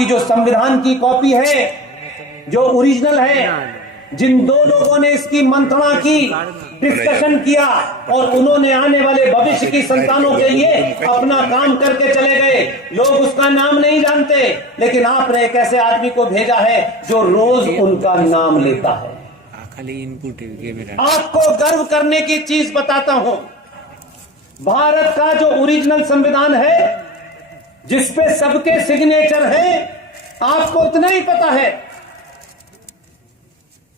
आपकी जो संविधान की कॉपी है, जो ओरिजिनल है, जिन दो लोगों ने इसकी मंत्रणा की, डिस्कशन किया और उन्होंने आने वाले भविष्य की संतानों के लिए अपना काम करके चले गए, लोग उसका नाम नहीं जानते, लेकिन आपने एक ऐसे आदमी को भेजा है जो रोज उनका नाम लेता है। आपको गर्व करने की चीज बताता हूं, भारत का जो ओरिजिनल संविधान है जिसपे सबके सिग्नेचर हैं, आपको इतना ही पता है,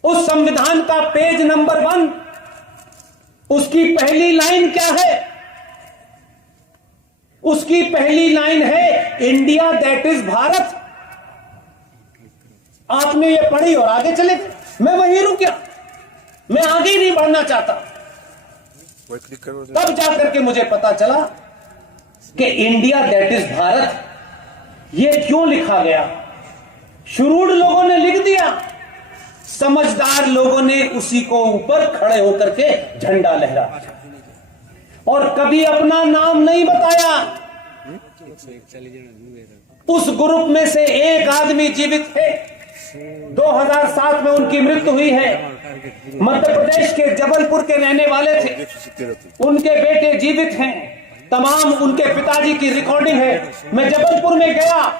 उस संविधान का पेज नंबर 1, उसकी पहली लाइन क्या है? उसकी पहली लाइन है इंडिया दैट इज भारत। आपने ये पढ़ी और आगे चले गए। मैं वहीं रुक गया, मैं आगे ही नहीं बढ़ना चाहता। तब जाकर के मुझे पता चला कि इंडिया दैट इज भारत ये क्यों लिखा गया। शुरूढ़ लोगों ने लिख दिया, समझदार लोगों ने उसी को ऊपर खड़े होकर के झंडा लहराया और कभी अपना नाम नहीं बताया। उस ग्रुप में से एक आदमी जीवित थे, 2007 में उनकी मृत्यु हुई है। मध्य प्रदेश के जबलपुर के रहने वाले थे, उनके बेटे जीवित हैं, तमाम उनके पिताजी की रिकॉर्डिंग है। मैं जबलपुर में गया,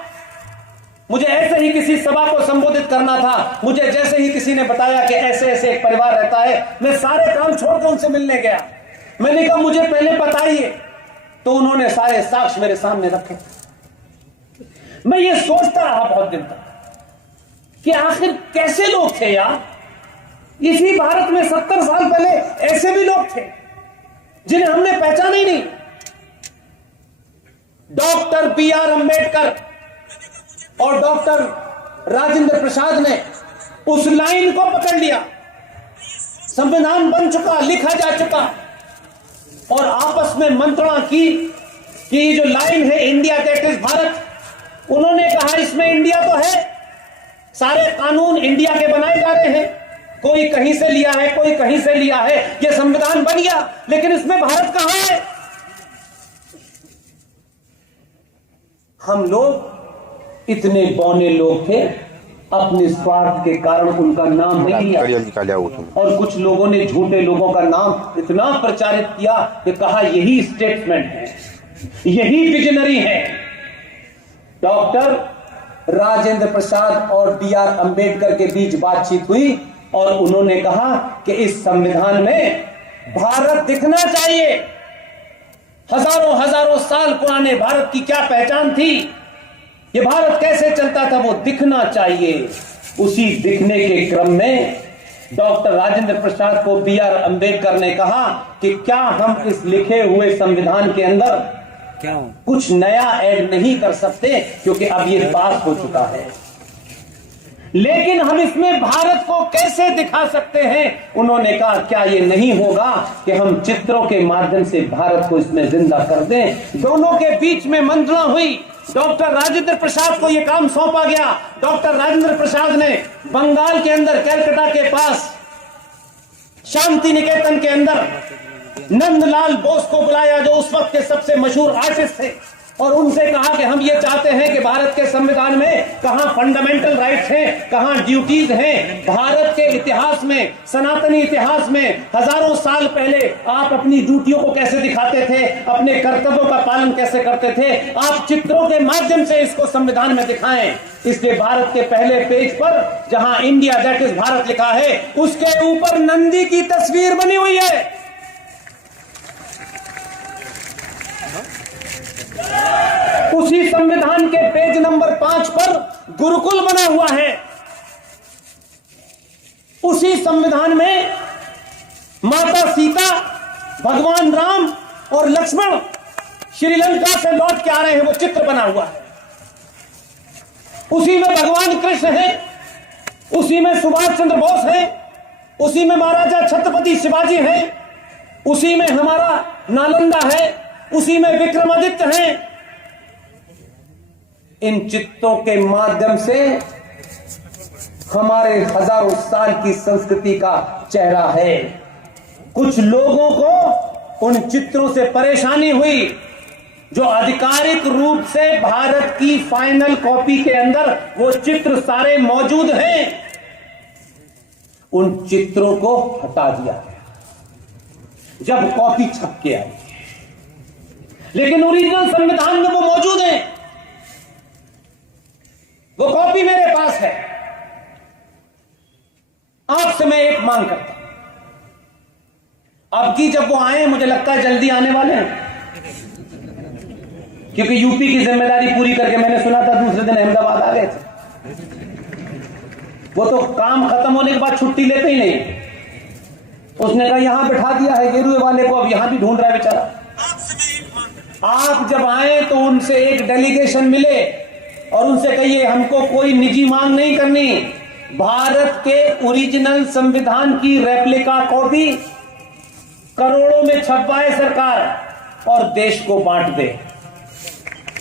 मुझे ऐसे ही किसी सभा को संबोधित करना था, मुझे जैसे ही किसी ने बताया कि ऐसे ऐसे एक परिवार रहता है, मैं सारे काम छोड़कर उनसे मिलने गया। मैंने कहा मुझे पहले बताइए, तो उन्होंने सारे साक्ष्य मेरे सामने रखे। मैं ये सोचता रहा बहुत दिन तक कि आखिर कैसे लोग थे यार। इसी भारत में 70 साल पहले ऐसे भी लोग थे जिन्हें हमने पहचाना ही नहीं। Doctor B.R. अम्बेडकर और डॉक्टर राजेंद्र प्रसाद ने उस लाइन को पकड़ लिया, संविधान बन चुका, लिखा जा चुका, और आपस में मंत्रणा की कि जो लाइन है इंडिया दैट इज भारत, उन्होंने कहा इसमें इंडिया तो है, सारे कानून इंडिया के बनाए जा रहे हैं, कोई कहीं से लिया है, कोई कहीं से लिया है, ये संविधान बन गया, लेकिन इसमें भारत कहां है। हम लोग इतने बौने लोग थे, अपने स्वार्थ के कारण उनका नाम नहीं लिया, और कुछ लोगों ने झूठे लोगों का नाम इतना प्रचारित किया कि कहा यही स्टेटमेंट है, यही विजनरी है। डॉक्टर राजेंद्र प्रसाद और B.R. अम्बेडकर के बीच बातचीत हुई और उन्होंने कहा कि इस संविधान में भारत दिखना चाहिए। हजारों हजारों साल पुराने भारत की क्या पहचान थी, ये भारत कैसे चलता था, वो दिखना चाहिए। उसी दिखने के क्रम में डॉक्टर राजेंद्र प्रसाद को B.R. अम्बेडकर ने कहा कि क्या हम इस लिखे हुए संविधान के अंदर कुछ नया ऐड नहीं कर सकते, क्योंकि अब ये पास हो चुका है, लेकिन हम इसमें भारत को कैसे दिखा सकते हैं। उन्होंने कहा क्या ये नहीं होगा कि हम चित्रों के माध्यम से भारत को इसमें जिंदा कर दें। दोनों के बीच में मंत्रणा हुई, डॉक्टर राजेंद्र प्रसाद को यह काम सौंपा गया। डॉक्टर राजेंद्र प्रसाद ने बंगाल के अंदर कलकत्ता के पास शांति निकेतन के अंदर नंदलाल बोस को बुलाया, जो उस वक्त के सबसे मशहूर आर्टिस्ट थे, और उनसे कहा कि हम ये चाहते हैं कि भारत के संविधान में कहां फंडामेंटल राइट्स हैं, कहां ड्यूटीज हैं। भारत के इतिहास में, सनातनी इतिहास में हजारों साल पहले आप अपनी ड्यूटियों को कैसे दिखाते थे, अपने कर्तव्यों का पालन कैसे करते थे, आप चित्रों के माध्यम से इसको संविधान में दिखाएं। इसलिए भारत के पहले पेज पर जहां इंडिया दैट इज भारत लिखा है, उसके ऊपर नंदी की तस्वीर बनी हुई है। उसी संविधान के पेज नंबर 5 पर गुरुकुल बना हुआ है। उसी संविधान में माता सीता, भगवान राम और लक्ष्मण श्रीलंका से लौट के आ रहे हैं, वो चित्र बना हुआ है। उसी में भगवान कृष्ण है, उसी में सुभाष चंद्र बोस है, उसी में महाराजा छत्रपति शिवाजी है, उसी में हमारा नालंदा है, उसी में विक्रमादित्य हैं। इन चित्रों के माध्यम से हमारे हजारों साल की संस्कृति का चेहरा है। कुछ लोगों को उन चित्रों से परेशानी हुई, जो आधिकारिक रूप से भारत की फाइनल कॉपी के अंदर वो चित्र सारे मौजूद हैं, उन चित्रों को हटा दिया गया जब कॉपी छप के आई। लेकिन ओरिजिनल संविधान में वो मौजूद है, वो कॉपी मेरे पास है। आपसे मैं एक मांग करता हूं, अब की जब वो आए, मुझे लगता है जल्दी आने वाले हैं, क्योंकि यूपी की जिम्मेदारी पूरी करके मैंने सुना था दूसरे दिन अहमदाबाद आ गए थे। वो तो काम खत्म होने के बाद छुट्टी लेते ही नहीं। उसने कहा यहां बिठा दिया है गेरुए वाले को, अब यहां भी ढूंढ रहा है बेचारा। आप जब आए तो उनसे एक डेलीगेशन मिले और उनसे कहिए हमको कोई निजी मांग नहीं करनी, भारत के ओरिजिनल संविधान की रेप्लिका कॉपी करोड़ों में छपवाए सरकार और देश को बांट दे।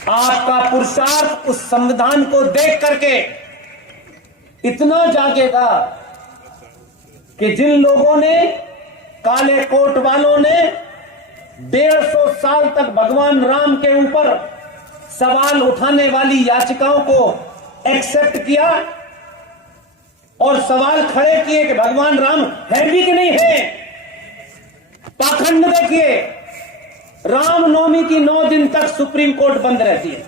आपका पुरुषार्थ उस संविधान को देख करके इतना जागेगा कि जिन लोगों ने, काले कोट वालों ने 150 साल तक भगवान राम के ऊपर सवाल उठाने वाली याचिकाओं को एक्सेप्ट किया और सवाल खड़े किए कि भगवान राम है भी कि नहीं है। पाखंड देखिए, रामनवमी की 9 दिन तक सुप्रीम कोर्ट बंद रहती है,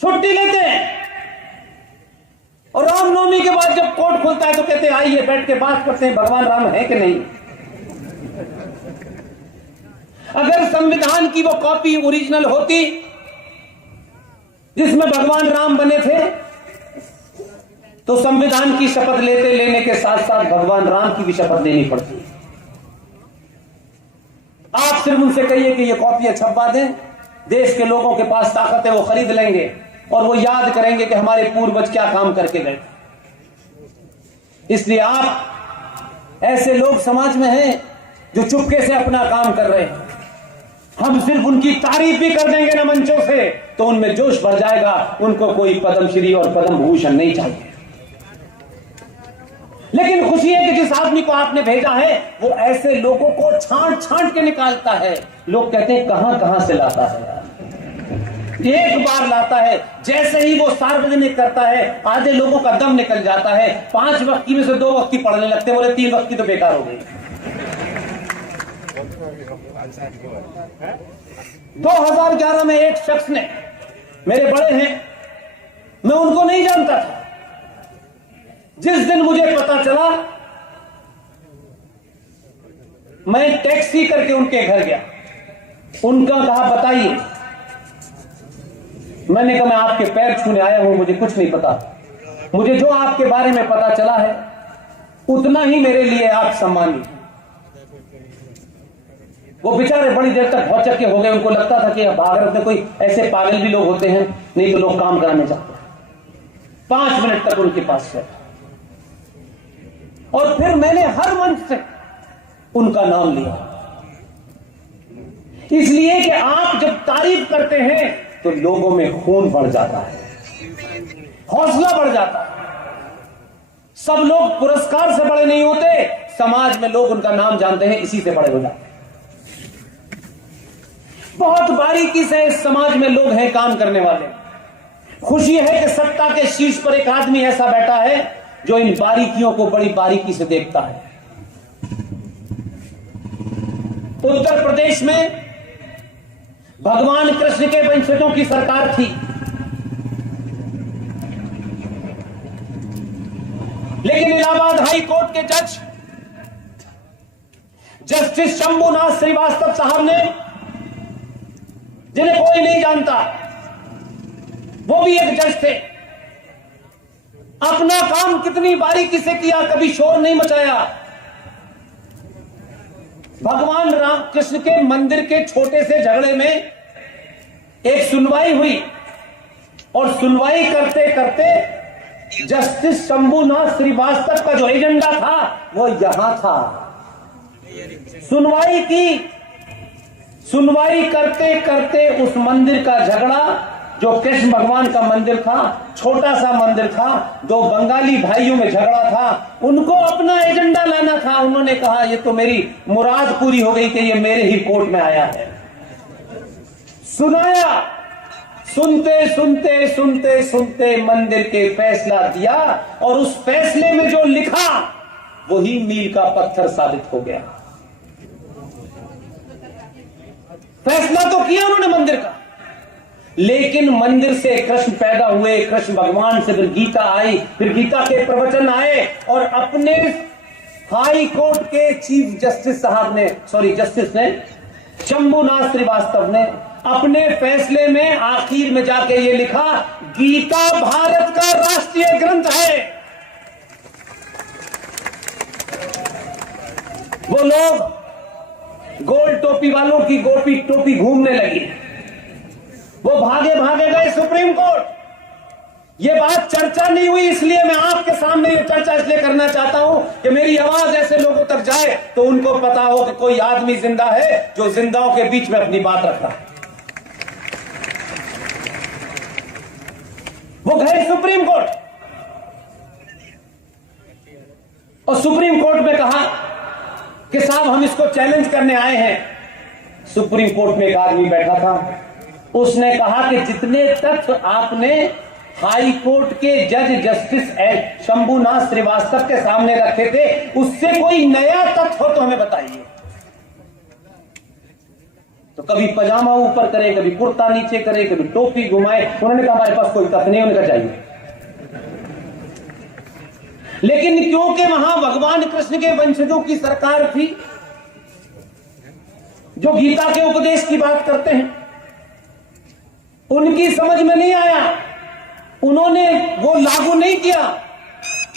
छुट्टी लेते हैं, और रामनवमी के बाद जब कोर्ट खुलता है तो कहते हैं आइए बैठ के बात करते हैं भगवान राम है कि नहीं। अगर संविधान की वो कॉपी ओरिजिनल होती जिसमें भगवान राम बने थे, तो संविधान की शपथ लेने के साथ साथ भगवान राम की भी शपथ लेनी पड़ती। आप सिर्फ उनसे कहिए कि ये कॉपियां छपवा दें, देश के लोगों के पास ताकत है, वो खरीद लेंगे और वो याद करेंगे कि हमारे पूर्वज क्या काम करके गए। इसलिए आप ऐसे लोग समाज में हैं जो चुपके से अपना काम कर रहे हैं, हम सिर्फ उनकी तारीफ भी कर देंगे ना मंचों से तो उनमें जोश भर जाएगा। उनको कोई पद्मश्री और पद्म भूषण नहीं चाहिए। लेकिन खुशी है कि जिस आदमी को आपने भेजा है वो ऐसे लोगों को छांट छांट के निकालता है। लोग कहते हैं कहां कहां से लाता है यार, एक बार लाता है, जैसे ही वो सार्वजनिक करता है आधे लोगों का दम निकल जाता है। 5 वक्त की में से 2 वक्त की पढ़ने लगते, बोले 3 वक्त की तो बेकार हो गई। 2011 में एक शख्स ने, मेरे बड़े हैं, मैं उनको नहीं जानता था, जिस दिन मुझे पता चला मैं टैक्सी करके उनके घर गया। उनका कहा बताइए, मैंने कहा मैं आपके पैर छूने आया हूं, मुझे कुछ नहीं पता, मुझे जो आपके बारे में पता चला है उतना ही मेरे लिए आप सम्मानित। वो बेचारे बड़ी देर तक भौचक्के हो गए, उनको लगता था कि भारत में कोई ऐसे पागल भी लोग होते हैं, नहीं तो लोग काम कराने जाते हैं। 5 मिनट तक उनके पास बैठा और फिर मैंने हर मंच से उनका नाम लिया, इसलिए कि आप जब तारीफ करते हैं तो लोगों में खून बढ़ जाता है, हौसला बढ़ जाता है। सब लोग पुरस्कार से बड़े नहीं होते, समाज में लोग उनका नाम जानते हैं, इसी से बड़े हो जाते हैं। बहुत बारीकी से इस समाज में लोग हैं काम करने वाले। खुशी है कि सत्ता के शीर्ष पर एक आदमी ऐसा बैठा है जो इन बारीकियों को बड़ी बारीकी से देखता है। उत्तर प्रदेश में भगवान कृष्ण के वंशजों की सरकार थी, लेकिन इलाहाबाद हाई कोर्ट के जज जस्टिस शंभुनाथ श्रीवास्तव साहब ने, जिन्हें कोई नहीं जानता, वो भी एक जज थे, अपना काम कितनी बारीकी से किया, कभी शोर नहीं मचाया। भगवान राम कृष्ण के मंदिर के छोटे से झगड़े में एक सुनवाई हुई और सुनवाई करते करते जस्टिस शंभुनाथ श्रीवास्तव का जो एजेंडा था वो यहां था। सुनवाई की, सुनवाई करते करते उस मंदिर का झगड़ा जो कृष्ण भगवान का मंदिर था, छोटा सा मंदिर था, दो बंगाली भाइयों में झगड़ा था, उनको अपना एजेंडा लाना था। उन्होंने कहा ये तो मेरी मुराद पूरी हो गई कि ये मेरे ही कोर्ट में आया है। सुनाया, सुनते सुनते सुनते सुनते मंदिर के फैसला दिया और उस फैसले में जो लिखा वही मील का पत्थर साबित हो गया। फैसला तो किया उन्होंने मंदिर का, लेकिन मंदिर से कृष्ण पैदा हुए, कृष्ण भगवान से फिर गीता आई, फिर गीता के प्रवचन आए और अपने हाई कोर्ट के चीफ जस्टिस साहब ने, जस्टिस ने, शंभुनाथ श्रीवास्तव ने अपने फैसले में आखिर में जाके ये लिखा, गीता भारत का राष्ट्रीय ग्रंथ है। वो लोग गोल टोपी वालों की गोपी टोपी घूमने लगी, वो भागे भागे गए सुप्रीम कोर्ट। ये बात चर्चा नहीं हुई, इसलिए मैं आपके सामने ये चर्चा इसलिए करना चाहता हूं कि मेरी आवाज ऐसे लोगों तक जाए तो उनको पता हो कि कोई आदमी जिंदा है जो जिंदाओं के बीच में अपनी बात रख रहा है। वो गए सुप्रीम कोर्ट और सुप्रीम कोर्ट में कहा कि साहब हम इसको चैलेंज करने आए हैं। सुप्रीम कोर्ट में एक आदमी बैठा था, उसने कहा कि जितने तथ्य आपने हाई कोर्ट के जज जस्टिस शंभुनाथ श्रीवास्तव के सामने रखे थे, उससे कोई नया तथ्य हो तो हमें बताइए। तो कभी पजामा ऊपर करे, कभी कुर्ता नीचे करे, कभी टोपी घुमाए। उन्होंने कहा हमारे पास कोई तथ्य नहीं, उन्हें चाहिए। लेकिन क्योंकि वहां भगवान कृष्ण के वंशजों की सरकार थी जो गीता के उपदेश की बात करते हैं, उनकी समझ में नहीं आया, उन्होंने वो लागू नहीं किया।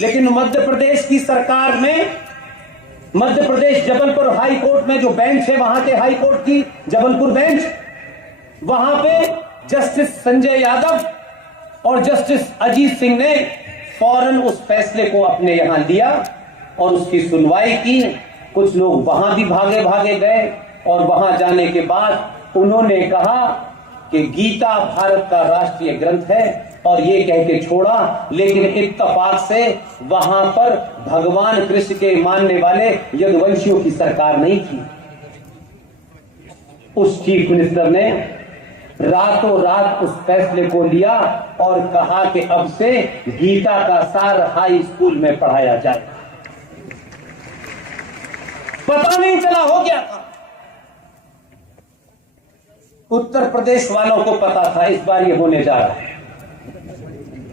लेकिन मध्य प्रदेश की सरकार में, मध्य प्रदेश जबलपुर हाई कोर्ट में जो बेंच है, वहां के हाई कोर्ट की जबलपुर बेंच, वहां पे जस्टिस संजय यादव और जस्टिस अजीत सिंह ने फौरन उस फैसले को अपने यहां लिया और उसकी सुनवाई की। कुछ लोग वहां भी भागे भागे गए और वहां जाने के बाद उन्होंने कहा कि गीता भारत का राष्ट्रीय ग्रंथ है और ये कह के छोड़ा। लेकिन इत्तेफाक से वहां पर भगवान कृष्ण के मानने वाले यदुवंशियों की सरकार नहीं थी। उस चीफ मिनिस्टर ने रातों रात उस फैसले को लिया और कहा कि अब से गीता का सार हाई स्कूल में पढ़ाया जाए। पता नहीं चला हो गया था। उत्तर प्रदेश वालों को पता था इस बार ये होने जा रहा है।